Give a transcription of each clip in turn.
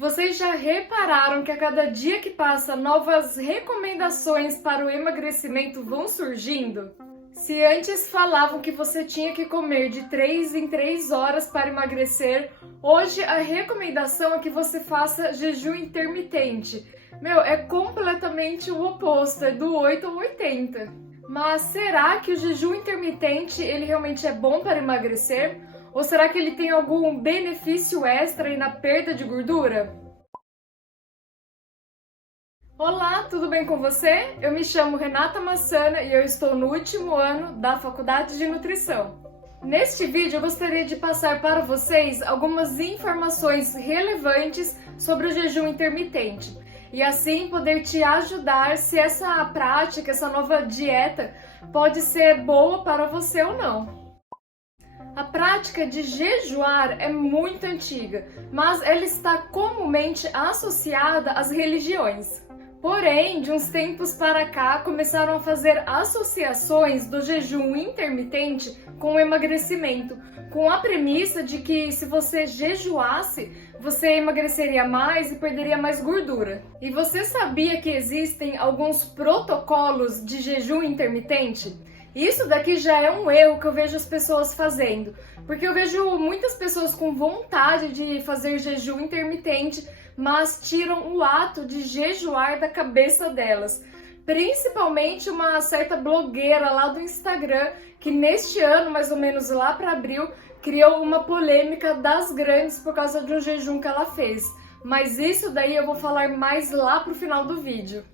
Vocês já repararam que a cada dia que passa, novas recomendações para o emagrecimento vão surgindo? Se antes falavam que você tinha que comer de 3 em 3 horas para emagrecer, hoje a recomendação é que você faça jejum intermitente. É completamente o oposto, é do 8 ao 80. Mas será que o jejum intermitente ele realmente é bom para emagrecer? Ou será que ele tem algum benefício extra aí na perda de gordura? Olá, tudo bem com você? Eu me chamo Renata Massana e eu estou no último ano da Faculdade de Nutrição. Neste vídeo eu gostaria de passar para vocês algumas informações relevantes sobre o jejum intermitente e assim poder te ajudar se essa prática, essa nova dieta pode ser boa para você ou não. A prática de jejuar é muito antiga, mas ela está comumente associada às religiões. Porém, de uns tempos para cá, começaram a fazer associações do jejum intermitente com o emagrecimento, com a premissa de que se você jejuasse, você emagreceria mais e perderia mais gordura. E você sabia que existem alguns protocolos de jejum intermitente? Isso daqui já é um erro que eu vejo as pessoas fazendo, porque eu vejo muitas pessoas com vontade de fazer jejum intermitente, mas tiram o ato de jejuar da cabeça delas. Principalmente uma certa blogueira lá do Instagram, que neste ano, mais ou menos lá para abril, criou uma polêmica das grandes por causa de um jejum que ela fez. Mas isso daí eu vou falar mais lá pro final do vídeo.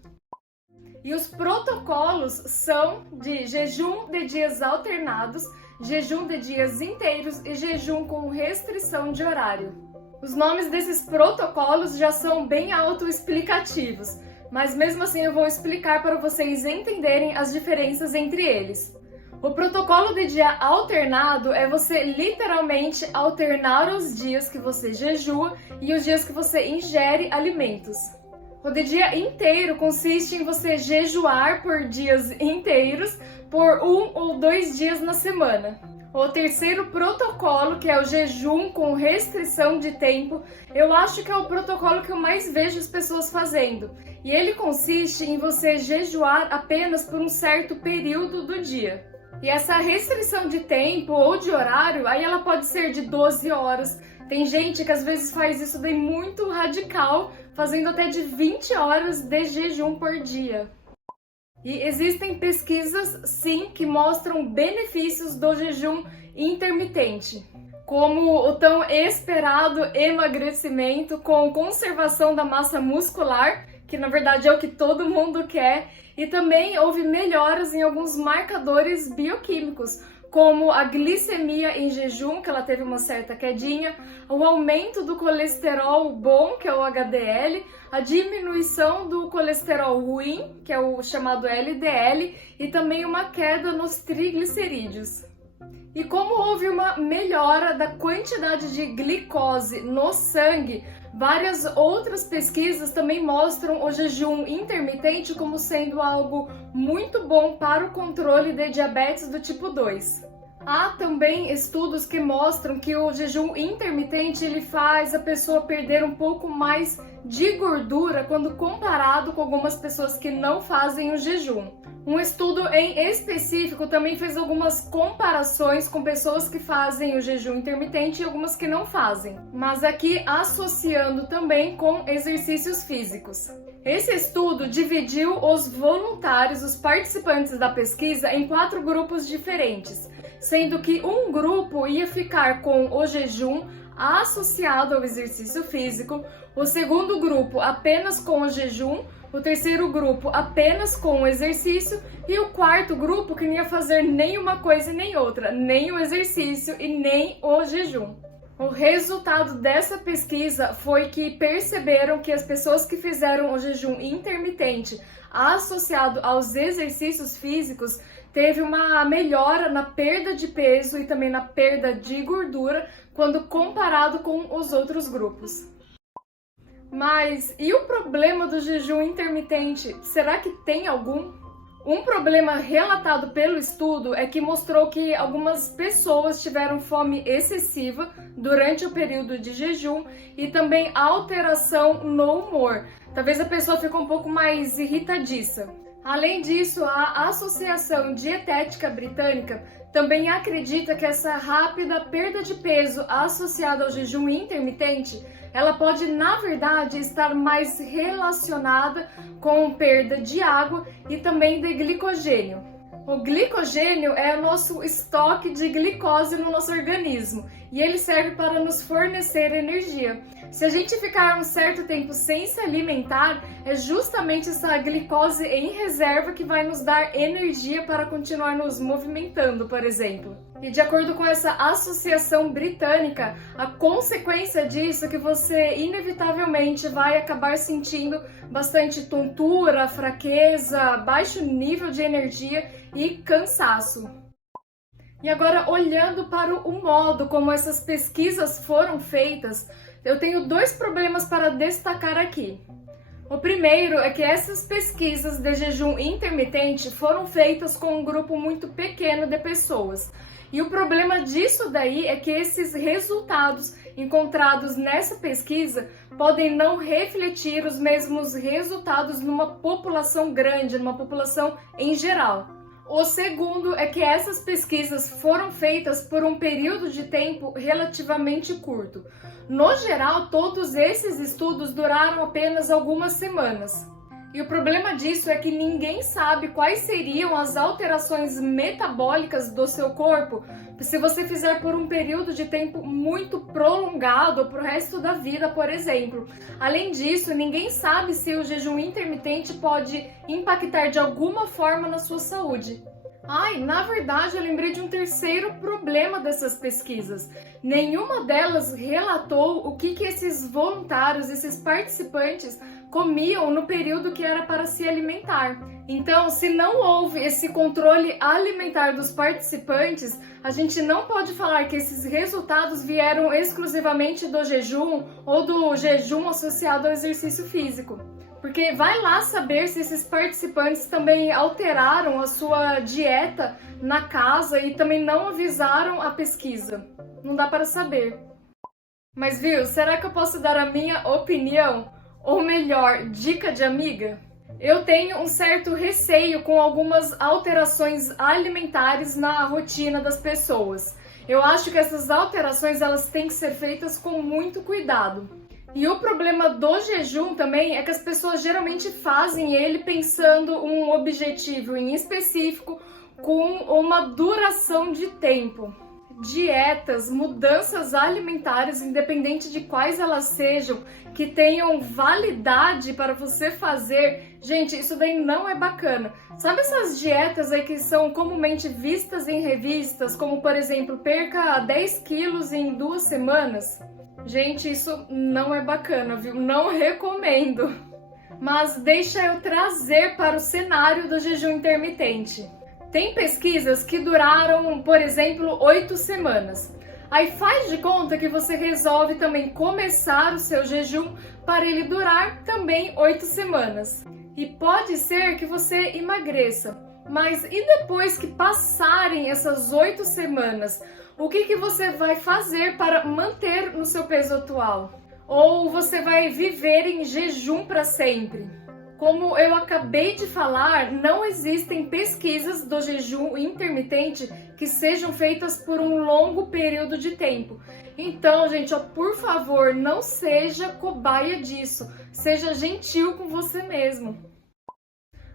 E os protocolos são de jejum de dias alternados, jejum de dias inteiros e jejum com restrição de horário. Os nomes desses protocolos já são bem autoexplicativos, mas mesmo assim eu vou explicar para vocês entenderem as diferenças entre eles. O protocolo de dia alternado é você literalmente alternar os dias que você jejua e os dias que você ingere alimentos. O de dia inteiro consiste em você jejuar por dias inteiros por 1 ou 2 dias na semana. O terceiro protocolo, que é o jejum com restrição de tempo, eu acho que é o protocolo que eu mais vejo as pessoas fazendo. E ele consiste em você jejuar apenas por um certo período do dia. E essa restrição de tempo ou de horário, aí ela pode ser de 12 horas. Tem gente que às vezes faz isso daí muito radical, fazendo até de 20 horas de jejum por dia. E existem pesquisas, sim, que mostram benefícios do jejum intermitente, como o tão esperado emagrecimento com conservação da massa muscular, que na verdade é o que todo mundo quer, e também houve melhoras em alguns marcadores bioquímicos, como a glicemia em jejum, que ela teve uma certa quedinha, o aumento do colesterol bom, que é o HDL, a diminuição do colesterol ruim, que é o chamado LDL, e também uma queda nos triglicerídeos. E como houve uma melhora da quantidade de glicose no sangue, várias outras pesquisas também mostram o jejum intermitente como sendo algo muito bom para o controle de diabetes do tipo 2. Há também estudos que mostram que o jejum intermitente ele faz a pessoa perder um pouco mais de gordura quando comparado com algumas pessoas que não fazem o jejum. Um estudo em específico também fez algumas comparações com pessoas que fazem o jejum intermitente e algumas que não fazem, mas aqui associando também com exercícios físicos. Esse estudo dividiu os voluntários, os participantes da pesquisa, em 4 grupos diferentes, sendo que um grupo ia ficar com o jejum associado ao exercício físico, o segundo grupo apenas com o jejum, o terceiro grupo apenas com o exercício e o quarto grupo que não ia fazer nem uma coisa nem outra, nem o exercício e nem o jejum. O resultado dessa pesquisa foi que perceberam que as pessoas que fizeram o jejum intermitente associado aos exercícios físicos teve uma melhora na perda de peso e também na perda de gordura quando comparado com os outros grupos. Mas e o problema do jejum intermitente? Será que tem algum? Um problema relatado pelo estudo é que mostrou que algumas pessoas tiveram fome excessiva durante o período de jejum e também alteração no humor. Talvez a pessoa fique um pouco mais irritadiça. Além disso, a Associação Dietética Britânica também acredita que essa rápida perda de peso associada ao jejum intermitente, ela pode, na verdade, estar mais relacionada com perda de água e também de glicogênio. O glicogênio é o nosso estoque de glicose no nosso organismo e ele serve para nos fornecer energia. Se a gente ficar um certo tempo sem se alimentar, é justamente essa glicose em reserva que vai nos dar energia para continuar nos movimentando, por exemplo. E de acordo com essa associação britânica, a consequência disso é que você inevitavelmente vai acabar sentindo bastante tontura, fraqueza, baixo nível de energia e cansaço. E agora, olhando para o modo como essas pesquisas foram feitas, eu tenho dois problemas para destacar aqui. O primeiro é que essas pesquisas de jejum intermitente foram feitas com um grupo muito pequeno de pessoas. E o problema disso daí é que esses resultados encontrados nessa pesquisa podem não refletir os mesmos resultados numa população grande, numa população em geral. O segundo é que essas pesquisas foram feitas por um período de tempo relativamente curto. No geral, todos esses estudos duraram apenas algumas semanas. E o problema disso é que ninguém sabe quais seriam as alterações metabólicas do seu corpo se você fizer por um período de tempo muito prolongado, para o resto da vida, por exemplo. Além disso, ninguém sabe se o jejum intermitente pode impactar de alguma forma na sua saúde. Na verdade, eu lembrei de um terceiro problema dessas pesquisas. Nenhuma delas relatou o que esses voluntários, esses participantes, comiam no período que era para se alimentar. Então, se não houve esse controle alimentar dos participantes, a gente não pode falar que esses resultados vieram exclusivamente do jejum ou do jejum associado ao exercício físico. Porque vai lá saber se esses participantes também alteraram a sua dieta na casa e também não avisaram a pesquisa. Não dá para saber. Mas viu, será que eu posso dar a minha opinião? Ou melhor, dica de amiga? Eu tenho um certo receio com algumas alterações alimentares na rotina das pessoas. Eu acho que essas alterações elas têm que ser feitas com muito cuidado. E o problema do jejum também é que as pessoas geralmente fazem ele pensando um objetivo em específico com uma duração de tempo. Dietas, mudanças alimentares, independente de quais elas sejam, que tenham validade para você fazer, gente, isso daí não é bacana. Sabe essas dietas aí que são comumente vistas em revistas, como por exemplo, perca 10 quilos em 2 semanas? Gente, isso não é bacana, viu? Não recomendo. Mas deixa eu trazer para o cenário do jejum intermitente. Tem pesquisas que duraram, por exemplo, 8 semanas. Aí faz de conta que você resolve também começar o seu jejum para ele durar também 8 semanas. E pode ser que você emagreça. Mas e depois que passarem essas 8 semanas, o que você vai fazer para manter no seu peso atual? Ou você vai viver em jejum para sempre? Como eu acabei de falar, não existem pesquisas do jejum intermitente que sejam feitas por um longo período de tempo. Então, gente, por favor, não seja cobaia disso. Seja gentil com você mesmo.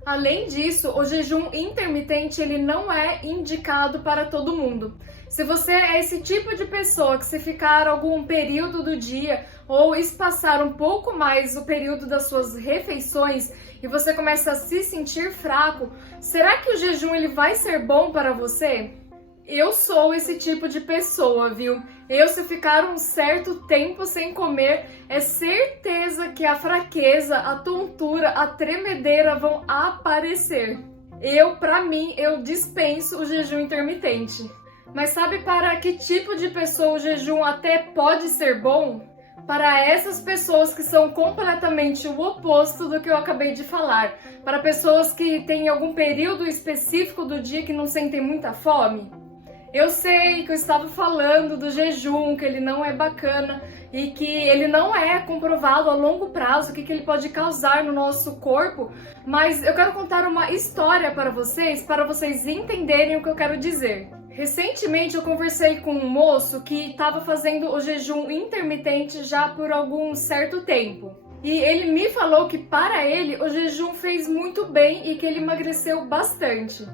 Além disso, o jejum intermitente ele não é indicado para todo mundo. Se você é esse tipo de pessoa que se ficar algum período do dia ou espaçar um pouco mais o período das suas refeições e você começa a se sentir fraco, será que o jejum ele vai ser bom para você? Eu sou esse tipo de pessoa, viu? Se ficar um certo tempo sem comer, é certeza que a fraqueza, a tontura, a tremedeira vão aparecer. Pra mim, eu dispenso o jejum intermitente. Mas sabe para que tipo de pessoa o jejum até pode ser bom? para essas pessoas que são completamente o oposto do que eu acabei de falar, para pessoas que têm algum período específico do dia que não sentem muita fome. Eu sei que eu estava falando do jejum, que ele não é bacana e que ele não é comprovado a longo prazo o que ele pode causar no nosso corpo, mas eu quero contar uma história para vocês entenderem o que eu quero dizer. Recentemente eu conversei com um moço que estava fazendo o jejum intermitente já por algum certo tempo. E ele me falou que para ele o jejum fez muito bem e que ele emagreceu bastante.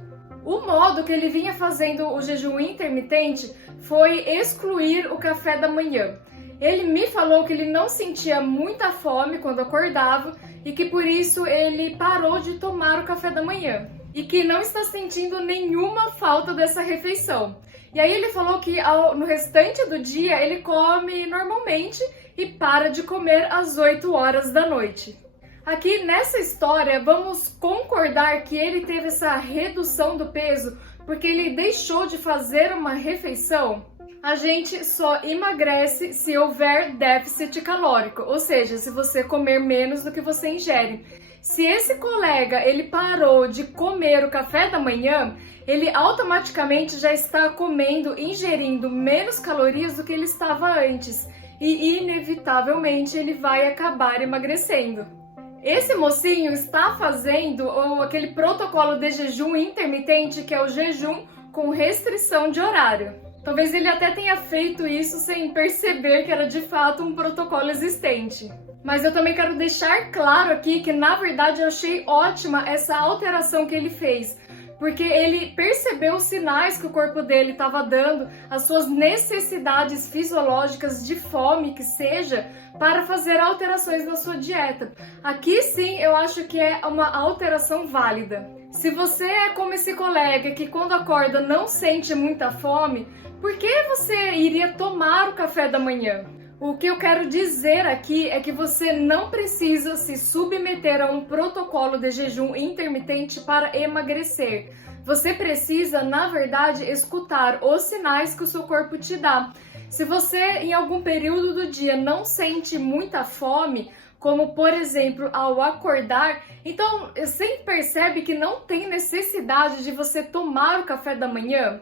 O modo que ele vinha fazendo o jejum intermitente foi excluir o café da manhã. Ele me falou que ele não sentia muita fome quando acordava e que por isso ele parou de tomar o café da manhã. E que não está sentindo nenhuma falta dessa refeição. E aí ele falou que no restante do dia ele come normalmente e para de comer às 8 horas da noite. Aqui nessa história, vamos concordar que ele teve essa redução do peso porque ele deixou de fazer uma refeição? A gente só emagrece se houver déficit calórico, ou seja, se você comer menos do que você ingere. Se esse colega ele parou de comer o café da manhã, ele automaticamente já está ingerindo menos calorias do que ele estava antes e inevitavelmente ele vai acabar emagrecendo. Esse mocinho está fazendo aquele protocolo de jejum intermitente, que é o jejum com restrição de horário. Talvez ele até tenha feito isso sem perceber que era de fato um protocolo existente. Mas eu também quero deixar claro aqui que, na verdade, eu achei ótima essa alteração que ele fez. Porque ele percebeu os sinais que o corpo dele estava dando, as suas necessidades fisiológicas de fome, que seja, para fazer alterações na sua dieta. Aqui sim eu acho que é uma alteração válida. Se você é como esse colega que quando acorda não sente muita fome, por que você iria tomar o café da manhã? O que eu quero dizer aqui é que você não precisa se submeter a um protocolo de jejum intermitente para emagrecer. Você precisa, na verdade, escutar os sinais que o seu corpo te dá. Se você, em algum período do dia, não sente muita fome, como, por exemplo, ao acordar, então você percebe que não tem necessidade de você tomar o café da manhã?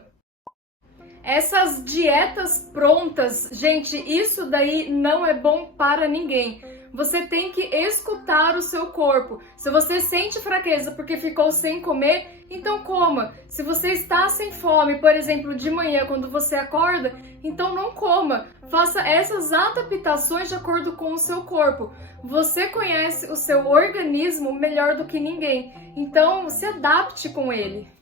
Essas dietas prontas, gente, isso daí não é bom para ninguém. Você tem que escutar o seu corpo. Se você sente fraqueza porque ficou sem comer, então coma. Se você está sem fome, por exemplo, de manhã quando você acorda, então não coma. Faça essas adaptações de acordo com o seu corpo. Você conhece o seu organismo melhor do que ninguém, então se adapte com ele.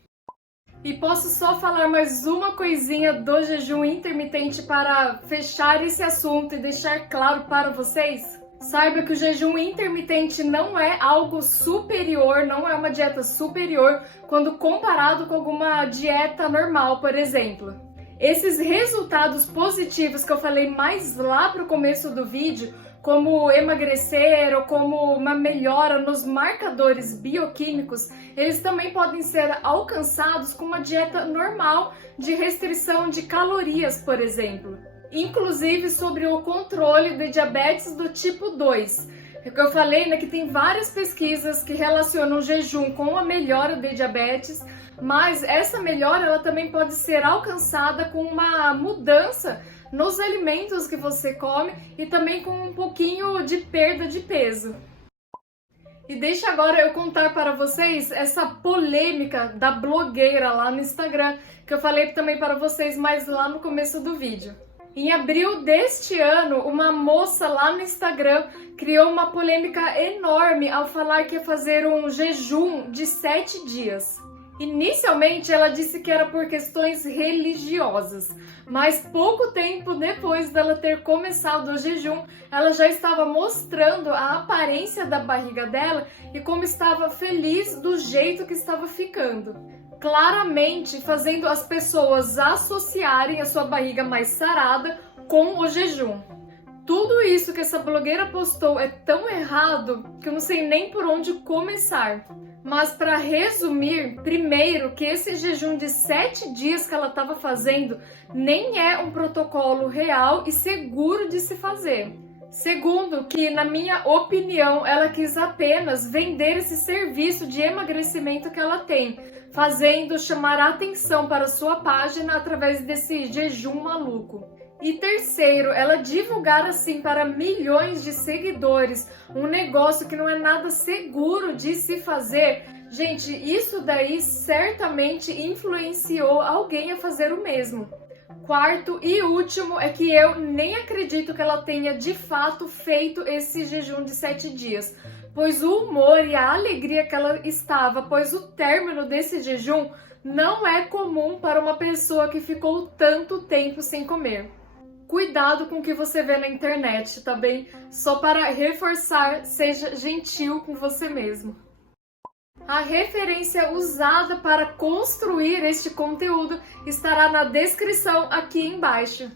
E posso só falar mais uma coisinha do jejum intermitente para fechar esse assunto e deixar claro para vocês? Saiba que o jejum intermitente não é algo superior, não é uma dieta superior quando comparado com alguma dieta normal, por exemplo. Esses resultados positivos que eu falei mais lá para o começo do vídeo, como emagrecer ou como uma melhora nos marcadores bioquímicos, eles também podem ser alcançados com uma dieta normal de restrição de calorias, por exemplo. Inclusive sobre o controle de diabetes do tipo 2. Eu falei, né, que tem várias pesquisas que relacionam o jejum com a melhora de diabetes, mas essa melhora ela também pode ser alcançada com uma mudança nos alimentos que você come e também com um pouquinho de perda de peso. E deixa agora eu contar para vocês essa polêmica da blogueira lá no Instagram, que eu falei também para vocês mais lá no começo do vídeo. Em abril deste ano, uma moça lá no Instagram criou uma polêmica enorme ao falar que ia fazer um jejum de 7 dias. Inicialmente, ela disse que era por questões religiosas, mas pouco tempo depois dela ter começado o jejum, ela já estava mostrando a aparência da barriga dela e como estava feliz do jeito que estava ficando. Claramente fazendo as pessoas associarem a sua barriga mais sarada com o jejum. Tudo isso que essa blogueira postou é tão errado que eu não sei nem por onde começar. Mas para resumir, primeiro que esse jejum de 7 dias que ela estava fazendo nem é um protocolo real e seguro de se fazer. Segundo, que na minha opinião, ela quis apenas vender esse serviço de emagrecimento que ela tem, fazendo chamar a atenção para sua página através desse jejum maluco. E terceiro, ela divulgar assim para milhões de seguidores um negócio que não é nada seguro de se fazer. Gente, isso daí certamente influenciou alguém a fazer o mesmo. Quarto e último é que eu nem acredito que ela tenha de fato feito esse jejum de 7 dias, pois o humor e a alegria que ela estava após o término desse jejum não é comum para uma pessoa que ficou tanto tempo sem comer. Cuidado com o que você vê na internet, tá bem? Só para reforçar, seja gentil com você mesmo. A referência usada para construir este conteúdo estará na descrição aqui embaixo.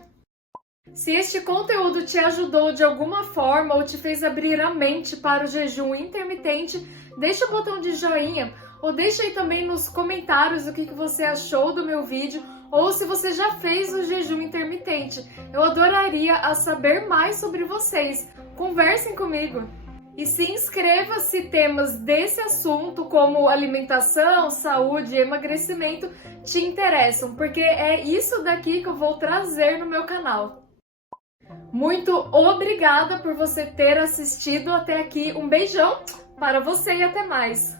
Se este conteúdo te ajudou de alguma forma ou te fez abrir a mente para o jejum intermitente, deixa o botão de joinha ou deixa aí também nos comentários o que você achou do meu vídeo ou se você já fez o jejum intermitente. Eu adoraria a saber mais sobre vocês. Conversem comigo! E se inscreva se temas desse assunto, como alimentação, saúde e emagrecimento, te interessam, porque é isso daqui que eu vou trazer no meu canal. Muito obrigada por você ter assistido até aqui. Um beijão para você e até mais!